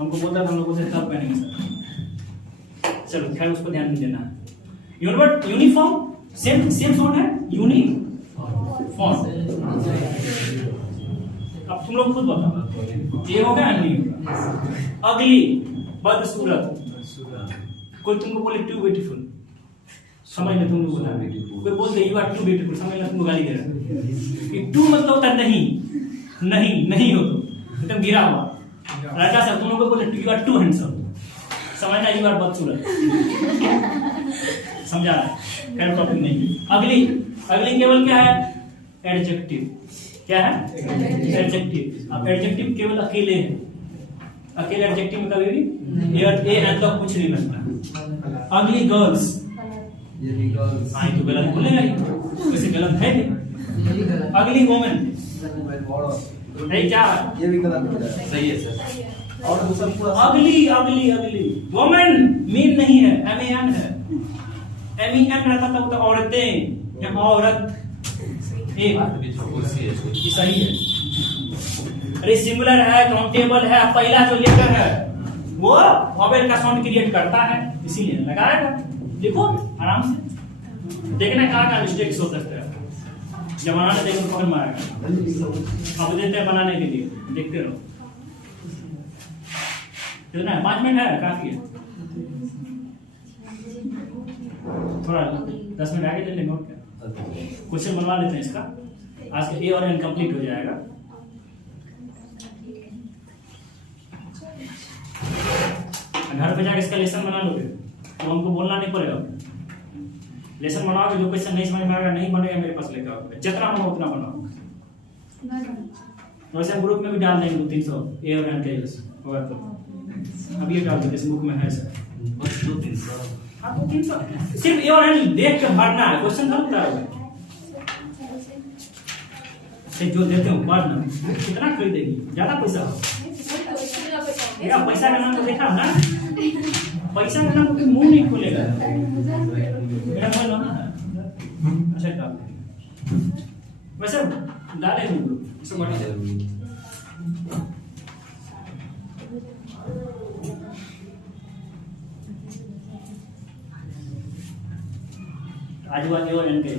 हमको बोलता था हम लोगों से तब पहनेंगे सर। चलो खैर उस पर ध्यान नहीं देना। यूनिफॉर्म सेम सेम साउंड है, यूनिफॉर्म। अब तुम लोग खुद बताओ ये होगा या नहीं होगा। अगली बदसूरत, कोई तुमको बोले टू ब्यूटीफुल, समझ में तुम लोग बोला, कोई बोलते यू आर टू ब्यूटीफुल, समझ में तुमको गाली दे रहा है। टू मतलब होता नहीं, नहीं नहीं हो तो एकदम गिरा हुआ। राजा सर तुम लोग को बोले यू आर टू हैंडसम, समझना यू आर बदसूरत, समझा रहा है, खैर टॉपिक नहीं। अगली अगली केवल क्या है, एडजेक्टिव। क्या है, एडजेक्टिव। अब एडजेक्टिव केवल अकेले है, अकेले एडजेक्टिव में कभी भी ए एन तक कुछ नहीं बनता। अगली गर्ल्स, हाँ ये तो गलत बोलेगा, वैसे गलत है नहीं। अगली वोमेन, नहीं क्या ये भी गलत हो जाएगा, सही है सर। और दूसरा पूरा अगली अगली अगली वोमेन मीन नहीं है, एम ए एन है। एम ई एन रहता था तो औरतें या औरत, एक ये सही है। अरे सिंगुलर है, काउंटेबल है, पहला जो लेटर है वो वॉवेल का साउंड क्रिएट करता है, इसीलिए लगाएगा। लिखो आराम से, देखना कहाँ मिस्टेक्स हो सकता है। जब बनाने देंगे पकड़ मारेगा, अब देते हैं बनाने के लिए, देखते रहो। कितना है, 5 मिनट है, काफी है। थोड़ा 10 मिनट आगे चल लेंगे और क्या, क्वेश्चन बनवा लेते हैं इसका। आज का ए और एन कंप्लीट हो जाएगा। घर पे जाके इसका लेसन बना लोगे तो हमको बोलना नहीं पड़ेगा। लेसन बनाओगे, जो क्वेश्चन नहीं समझ में आएगा नहीं बनेगा मेरे पास लेकर आओगे, जितना बनाओ उतना बनाओ। वैसे हम ग्रुप में भी डाल देंगे 200-300 ए और एन के होगा तो अब ये डाल देंगे, इस बुक में है सर। बस 200-300, हाँ 200-300 सिर्फ ए और एन देख के भरना है, क्वेश्चन हल कराओगे। जो देते हो पढ़ना, कितना खरीदेगी, ज्यादा पैसा हो या पैसा का नाम तो देखा ना, पैसा का नाम तो मुंह नहीं खोलेगा मेरा बोलो ना। अच्छा डाल वैसे डाले इसको बड़ी जरूरी। आज वाले और इनके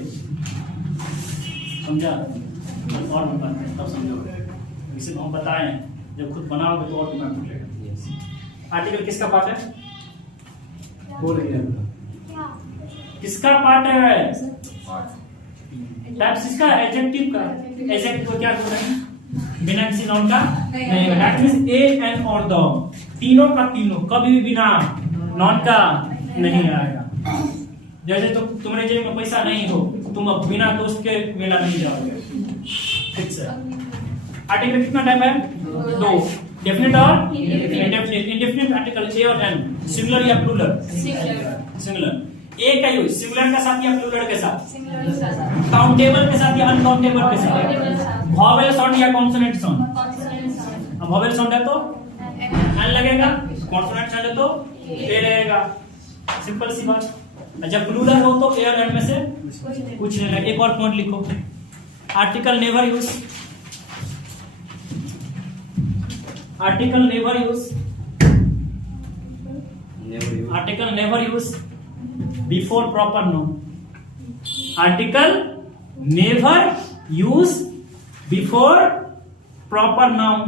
समझा और बताते हैं तब समझोगे, इसे हम बताएं जब खुद बनाओगे तो और दिमाग खुलेगा। आर्टिकल किसका पार्ट है, किसका पार्ट है, टाइप्स किसका, एडजेक्टिव का। एडजेक्टिव को क्या बोल रहे हैं, बिना किसी नाउन का नहीं, दैट मींस ए एन और द, तीनों का तीनों कभी भी बिना नाउन का नहीं आएगा। जैसे तो तुम्हारे जेब में पैसा नहीं हो, तुम अब बिना दोस्त के मेला नहीं जाओगे, ठीक है। आर्टिकल कितना टाइप है, 2, डेफिनेट और इंडेफिनिट। इंडेफिनिट आर्टिकल ए और एन, सिंगुलर या प्लूरल, सिंगुलर। ए का यूज सिंगुलर के साथ या प्लूरल के साथ, काउंटेबल के साथ या अनकाउंटेबल के साथ, वॉवेल साउंड या कॉन्सोनेंट साउंड। अब वॉवेल साउंड है तो एन लगेगा, कॉन्सोनेंट साउंड है तो ए रहेगा, सिंपल सी बात। जब प्लूरल हो तो ए और एन में से कुछ नहीं लगेगा। एक और पॉइंट लिखो, article never use, article never use, article never use before proper noun, article never use before proper noun.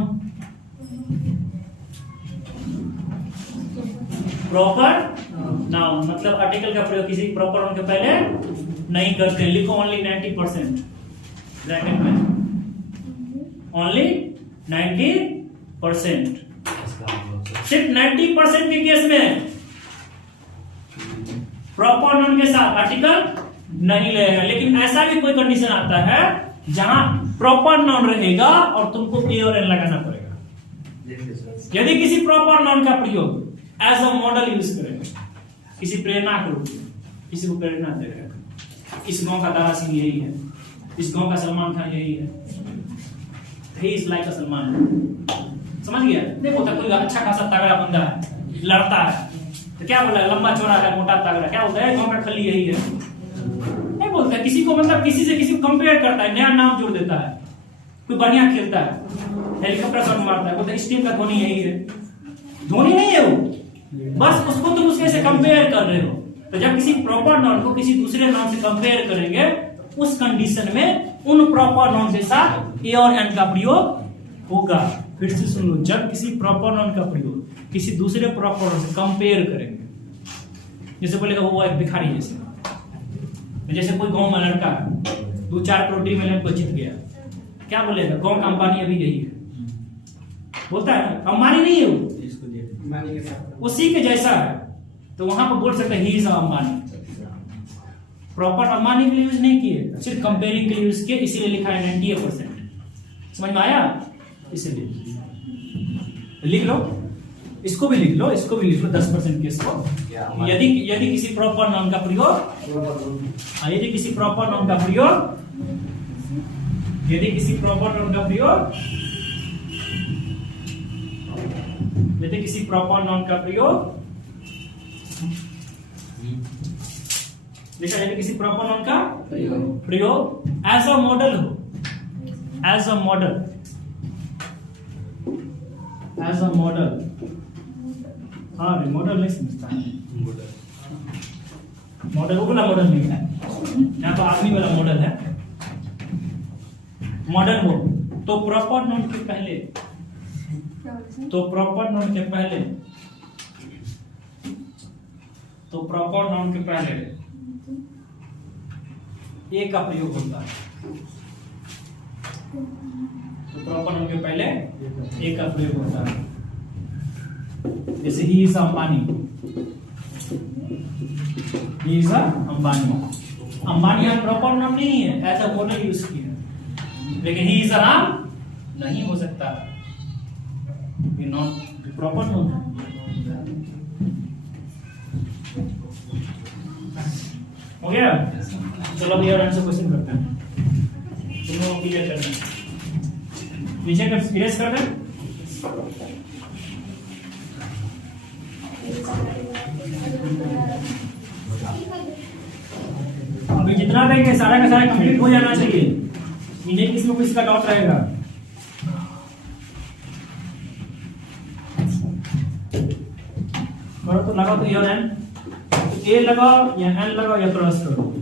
Proper noun मतलब आर्टिकल का प्रयोग किसी प्रॉपर नाउन के पहले नहीं करते। लिखो ओनली 90%। ब्रैकेट में ओनली 90%। सिर्फ 90% के केस में प्रॉपर नाउन के साथ आर्टिकल नहीं लगेगा, लेकिन ऐसा भी कोई कंडीशन आता है जहां प्रॉपर नाउन रहेगा और तुमको ए और एन लगाना पड़ेगा। यदि किसी प्रॉपर नाउन का प्रयोग एज अ मॉडल यूज करेंगे, किसी प्रेरणा के रूप में किसी को प्रेरणा दे रहे हैं, इस गांव का दारा सिंह यही है, इस गांव का सलमान खान यही है, ही इज लाइक अ सलमान, समझ गया? नहीं बोलता कोई अच्छा खासा तगड़ा बंदा है, लड़ता है, तो क्या बोला लंबा चौड़ा है, मोटा तगड़ा, क्या बोलता है गांव का खली यही है, नहीं बोलता। किसी को मतलब किसी से किसी को कंपेयर करता है, नया नाम जोड़ देता है। कोई बढ़िया खेलता है, हेलीकॉप्टर शॉट मारता है, बोलता है इस टीम का धोनी यही है। धोनी नहीं है वो, बस उसको तुम उसके से कंपेयर कर रहे हो। तो जब किसी प्रॉपर नाउन को किसी दूसरे नाउन से कंपेयर करेंगे, उस कंडीशन में उन प्रॉपर नाउन के साथ ए और एन का प्रयोग होगा। फिर से सुन लो, जब किसी प्रॉपर नाउन का प्रयोग किसी दूसरे प्रॉपर नाउन से कंपेयर करेंगे, जैसे बोलेगा वो एक भिखारी जैसे कोई गांव में लड़का 2-4 करोड़ में को जीत गया, क्या बोलेगा गांव का अंबानी अभी यही है, बोलता है अंबानी नहीं है वो, उसी के जैसा है। तो वहां पर बोल सकते हैं he is Ambani. Proper Ambani के लिए यूज नहीं किए, सिर्फ कंपेयरिंग के लिए यूज किए, इसीलिए लिखा है 98%। समझ में आया? इसीलिए लिख लो, इसको भी लिख लो, इसको भी लिख लो 10% केस को। यदि किसी प्रॉपर नाउन का प्रयोग यदि किसी प्रॉपर नाउन का प्रयोग यदि किसी प्रॉपर नाउन का प्रयोग यदि किसी प्रॉपर नाउन का प्रयोग लिखा, यदि किसी प्रॉपर नाउन का प्रयोग एज अ मॉडल हो, एज अ मॉडल हाँ मॉडल नहीं समझता है, मॉडल वो वाला मॉडल नहीं है, यहाँ तो आदमी वाला मॉडल है। मॉडल हो तो प्रॉपर नाउन के पहले ए का प्रयोग होता है। तो प्रॉपर नाउन के पहले ए का प्रयोग होता है। जैसे ही इज अंबानी, अंबानी यहाँ प्रॉपर नाम नहीं है, एज अ मॉडल यूज किया, लेकिन ही इज अ नाम नहीं हो सकता, ये नॉट प्रॉपर नाउन है। हो गया? चलो अभी और आंसर क्वेश्चन करते हैं, तुम लोग क्लियर करना, नीचे कर इरेज कर दें। अभी जितना देंगे सारा का सारा कंप्लीट हो जाना चाहिए, इन्हें किसी में किसी का डाउट रहेगा। करो तो लगाओ, तो एन ए लगाओ या एन लगाओ या क्रॉस करो।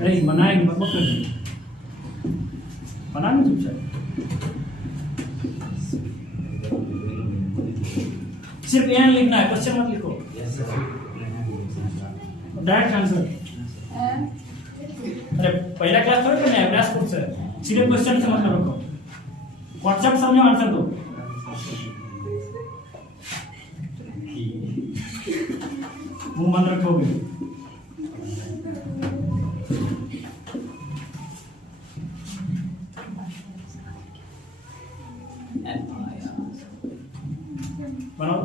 अरे बनाएंगे मत कर बना नहीं चुपचाप, सिर्फ एन लिखना है, क्वेश्चन मत लिखो, डायरेक्ट आंसर। अरे पहला क्लास थोड़ा करना है, अभ्यास कोर्स है, सिर्फ क्वेश्चन से मतलब रखो, कॉन्सेप्ट समझो, आंसर दो। मुंह बंद रखोगे। बनाओ।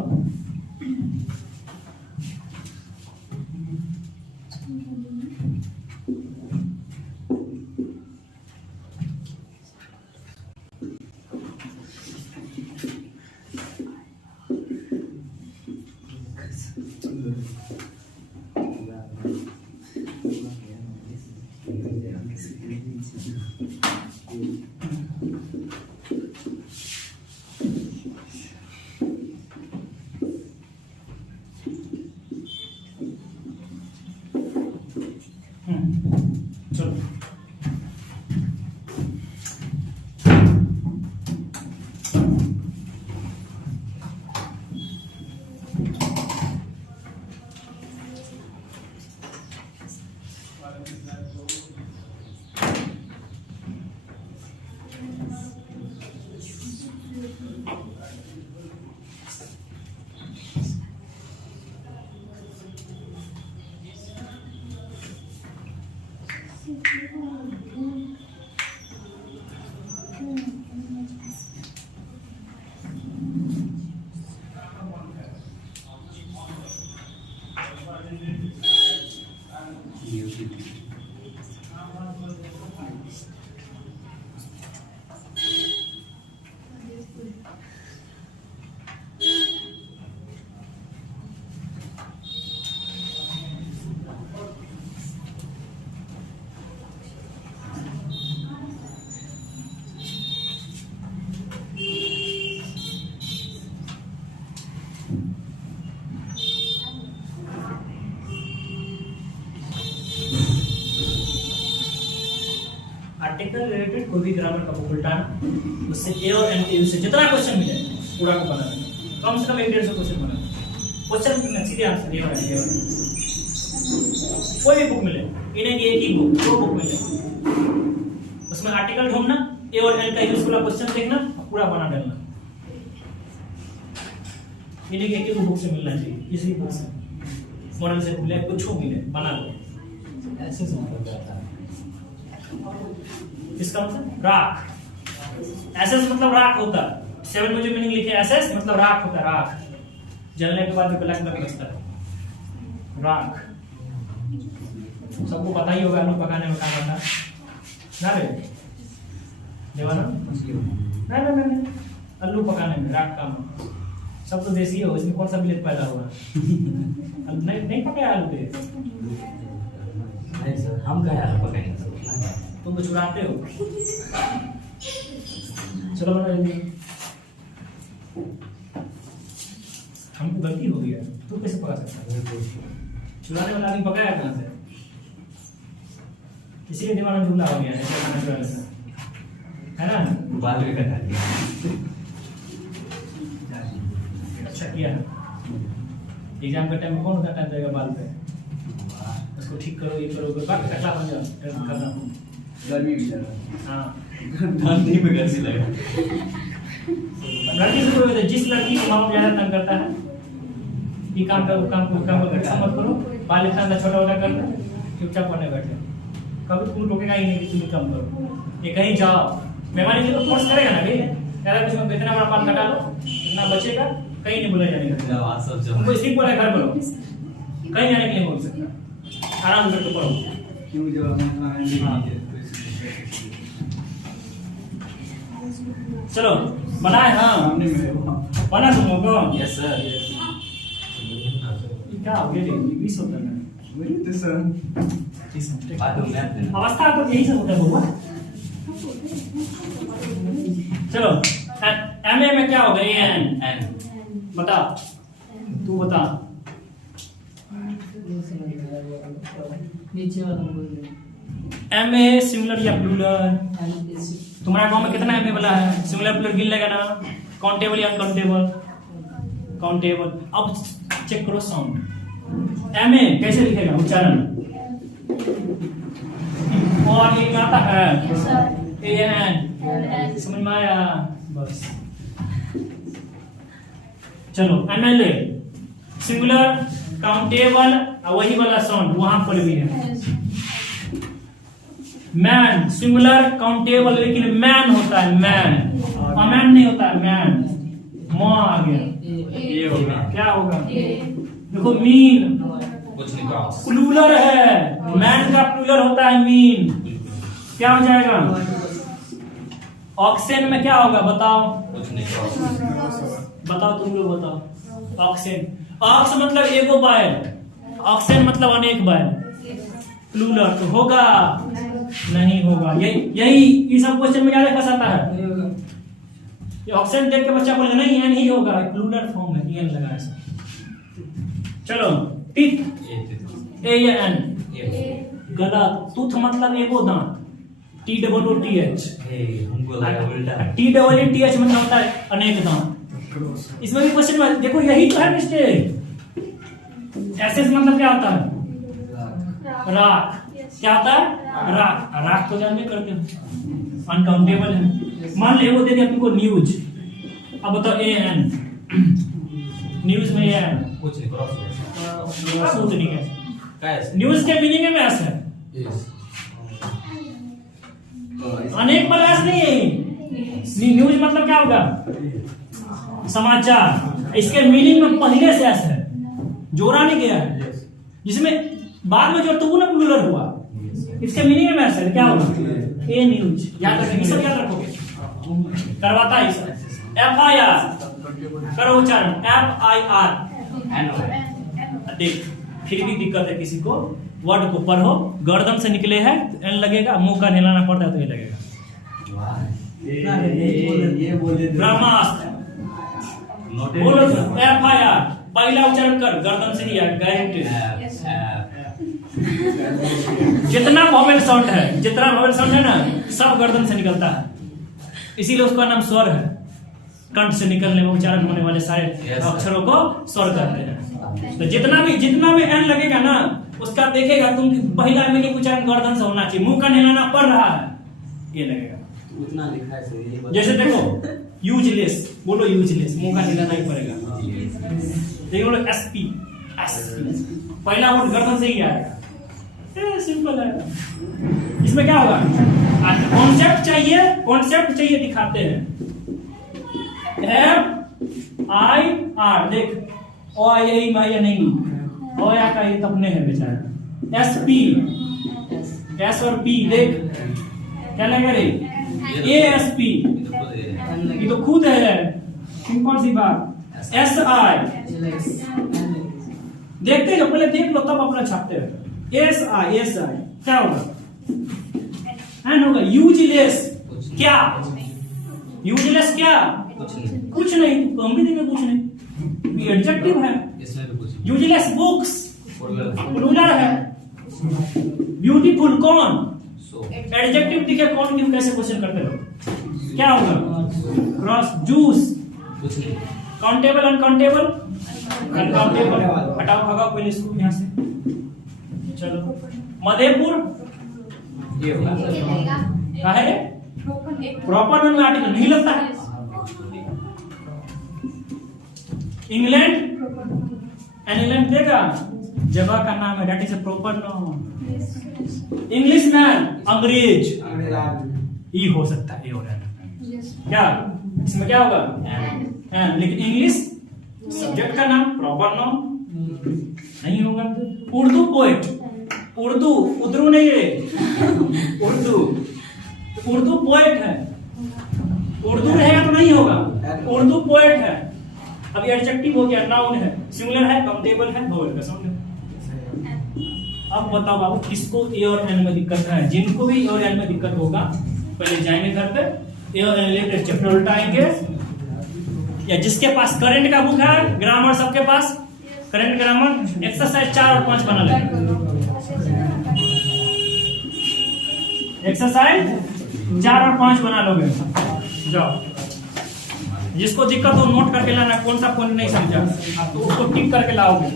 कोई भी ग्रामर का बुक उल्टाना, उससे ए और एन के यूज से जितना क्वेश्चन मिले पूरा को बना देना, कम से कम 150 क्वेश्चन बना। क्वेश्चन सीधे आंसर ए और एन, कोई भी बुक मिले, इन्हें की एक ही बुक, दो बुक मिले, उसमें आर्टिकल ढूंढना, ए और एन का यूज वाला क्वेश्चन देखना, पूरा बना डालना। इन्हें एक ही बुक से मिलना चाहिए, किसी बुक से, मॉडल से मिले, कुछ मिले, बना लो। ऐसे से मतलब जाता है। इसका मतलब राख, एसएस मतलब राख होता है। 7 में जो मीनिंग लिखे एसएस मतलब राख होता है, राख जलने के बाद जो ब्लैक ब्लैक बचता है, राख। सबको पता ही होगा आलू पकाने में काम आता है ना रे देवाना? नहीं, आलू पकाने में राख काम, सब तो देसी हो, इसमें कौन सा विलेज पैदा हुआ? नहीं पकाया आलू के? नहीं सर, हम क्या यार पकाएंगे, तुम तो चुराते हो। चलो बना जल्दी, हमको गलती हो गई है, तू कैसे पका सकता है? चुराने वाला आदमी पकाया कहाँ से? किसी के दिमाग में जुमला हो गया है, ऐसे खाना चुराने से, है ना? बाल भी कटा दिया। अच्छा किया है। एग्जाम के टाइम में कौन उतना टाइम देगा बाल पे? उसको ठीक करो, ये करो, बाकी टकला बन जाओ, करना। गर्मी भी लग रहा हाँ, है, ठंडी में गर्मी लग रहा है। लड़की से कोई होता, जिस लड़की को माँ ज्यादा तंग करता है, ये काम करो, काम करो, ऐसा मत करो, बाल इतना छोटा छोटा कर दो, चुपचाप पढ़ने बैठे, कभी तुम टोकेगा ही नहीं कि तुम काम करो। ये कहीं जाओ, मेहमान की तो फोर्स करेगा ना भाई, यार कुछ में इतना बड़ा बाल कटा लो, इतना बचेगा, कहीं नहीं बोला जाएगा। आवाज सब जम तुमको इसी बोला घर बोलो, कहीं जाने के लिए बोल सकता, आराम करके पढ़ो। क्यों जब चलो बनाए, हाँ बना तुम लोगों को। Yes sir. क्या हो गया? 20 होता है वही तो सर। बात हो गया था। अवस्था तो यही सब होता है बउआ। चलो एमए में क्या होगा? एन एन बता, तू बता। नीचे वाला बोल एमए सिंगुलर या प्लूरल? तुम्हारा गांव में कितना एमए वाला है? सिंगुलर प्लूरल गिन लेगा ना? काउंटेबल या अनकाउंटेबल? काउंटेबल। अब चेक करो साउंड। एमए कैसे लिखेगा उच्चारण? और ये आता है एन, समझ में आया? बस चलो एमएलए सिंगुलर काउंटेबल वही वाला साउंड वहां पर भी है। मैन सिंगुलर काउंटेबल लेकिन मैन होता है, मैन अमैन नहीं होता है, मैन। म आ गया, ये होगा क्या होगा? देखो मीन कुछ नहीं क्रॉस। प्लूरल है, मैन का प्लूरल होता है मीन, क्या हो जाएगा? ऑक्सेन में क्या होगा बताओ? कुछ नहीं क्रॉस। बताओ तुम लोग बताओ। ऑक्सेन, ऑक्स मतलब एगो बैल, ऑक्सेन मतलब अनेक बैल, प्लूरल तो होगा नहीं होगा? यही ये सब क्वेश्चन में ज्यादा फंसाता है। ये ऑक्सेन देख के बच्चा बोलेगा नहीं एन ही होगा, प्लूरल फॉर्म है, एन लगा है। चलो टीथ, ए या एन? गलत। टूथ मतलब एगो दांत, t double o t h. हमको लगा उल्टा। T double a t h मतलब होता है अनेक दांत। इसमें भी क्वेश्चन में देखो यही तो है मिस्टेक। एसएस मतलब क्या होता है? राख। क्या होता है? राख। राख तो जानते करते हो, अनकाउंटेबल है। मान ले वो दे दिया तुमको न्यूज, अब बताओ ए एन, न्यूज में ए एन कुछ नहीं क्रॉस। सूत नहीं है। कैसे? न्यूज के मीनिंग में एस है, यस। अनेक पर एस नहीं है। न्यूज मतलब क्या होगा? समाचार। इसके मीनिंग में पहले से एस है, जोड़ा नहीं गया है, जिसमें बाद में जो टू ना प्लूरल हुआ, इसके मीनिंग में एस है। क्या होगा? ए न्यूज। याद रखोगे, सब याद रखोगे, करवाता है इसे। एफ आई आर करो उच्चारण, एफ आई आर एन। देख फिर भी दिक्कत है किसी को, वर्ड को पढ़ो, गर्दन से निकले है तो एन लगेगा, मुंह का हिलाना पड़ता है तो ये लगेगा। ये बोल दे। ब्रह्मास्त्र बोलो, एफ आई आर पहला उच्चारण कर, गर्दन से ही गारंटी। जितना वॉवेल साउंड है ना सब गर्दन से निकलता है, इसीलिए उसका नाम स्वर है। कंठ से निकलने में उच्चारण होने वाले सारे अक्षरों को स्वर कहते हैं। तो जितना भी एन लगेगा ना उसका देखेगा तुम पहला मीनिंग उच्चारण गर्दन से होना चाहिए, मुंह का हिलाना पड़ रहा है ये लगेगा। उतना लिखा है सही। जैसे देखो यूजलेस, बोलो यूजलेस, मुंह का हिलाना ही पड़ेगा। देखो बोलो एसपी, पहला वर्ड गर्दन से ही आएगा, सिंपल है। इसमें क्या होगा, कॉन्सेप्ट चाहिए दिखाते हैं। एफ आई आर, देख ओ आई ए माई नहीं, ओ या का ये तपने है बेचारा। एस पी, एस और पी, देख क्या लगेगा रे, ए एस पी, ये तो खुद है, सिंपल सी बात। एस आई, देखते हो पहले देख लो तब अपना छापते हैं। एस आई क्या होगा, एन होगा। यूजलेस क्या, यूजलेस क्या, कुछ नहीं, हम भी देखें कुछ नहीं, एडजेक्टिव है। यूजलेस बुक्स, प्लूरल है। ब्यूटीफुल कौन, एडजेक्टिव दिखे, कौन क्यों कैसे क्वेश्चन करते हो, क्या होगा। Cross, juice, countable uncountable, uncountable, हटाओ भगाओ पहले इसको यहाँ से। चलो मधेपुर, ये होगा क्या है, प्रॉपर नॉन में आर्टिकल नहीं लगता है। इंग्लैंड, इंग्लैंड देगा, जगह का नाम है, that is a proper noun. English man, अंग्रेज, ई हो सकता है, हो रहा है क्या, इसमें क्या होगा, लेकिन इंग्लिश सब्जेक्ट का नाम, प्रॉपर नाउन नहीं होगा। उर्दू पोएट, उर्दू नहीं है, उर्दू पोएट है, उर्दू रहेगा तो नहीं होगा, उर्दू पोएट है। अब एडजेक्टिव हो गया, नाउन है, सिंगुलर है, काउंटेबल है, वोवेल का साउंड है। अब बताओ बाबू किसको ए और एन में दिक्कत है, जिनको भी ए और एन में दिक्कत होगा पहले जाएंगे घर पे, ए और एन रिलेटेड चैप्टर उल्टाएंगे, या जिसके पास करंट का बुक है, ग्रामर सबके पास करंट ग्रामर, एक्सरसाइज 4 और 5 बना लेंगे। एक्सरसाइज 4 और 5 बना लोगे, जाओ। जिसको दिक्कत हो नोट करके लाना, कौन सा पॉइंट नहीं समझा तो उसको टिक करके लाओगे।